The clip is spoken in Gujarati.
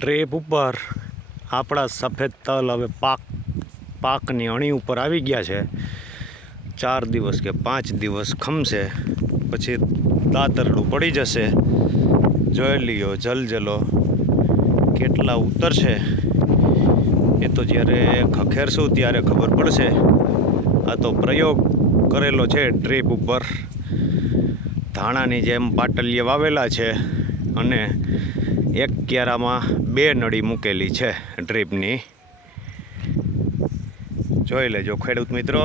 ડ્રીપ ઉપર આપણા સફેદ તલ હવે પાકની અણી ઉપર આવી ગયા છે। 4 દિવસ કે 5 દિવસ ખમશે પછી દાતરડું પડી જશે। જોઈ લ્યો જલજલો કેટલા ઉતરશે એ તો જ્યારે ખખેરશું ત્યારે ખબર પડશે। આ તો પ્રયોગ કરેલો છે ડ્રીપ ઉપર। ધાણાની જેમ પાટલીએ વાવેલા છે અને એક ક્યારામાં 2 નળી મૂકેલી છે ડ્રીપની। જોઈ લેજો ખેડૂત મિત્રો।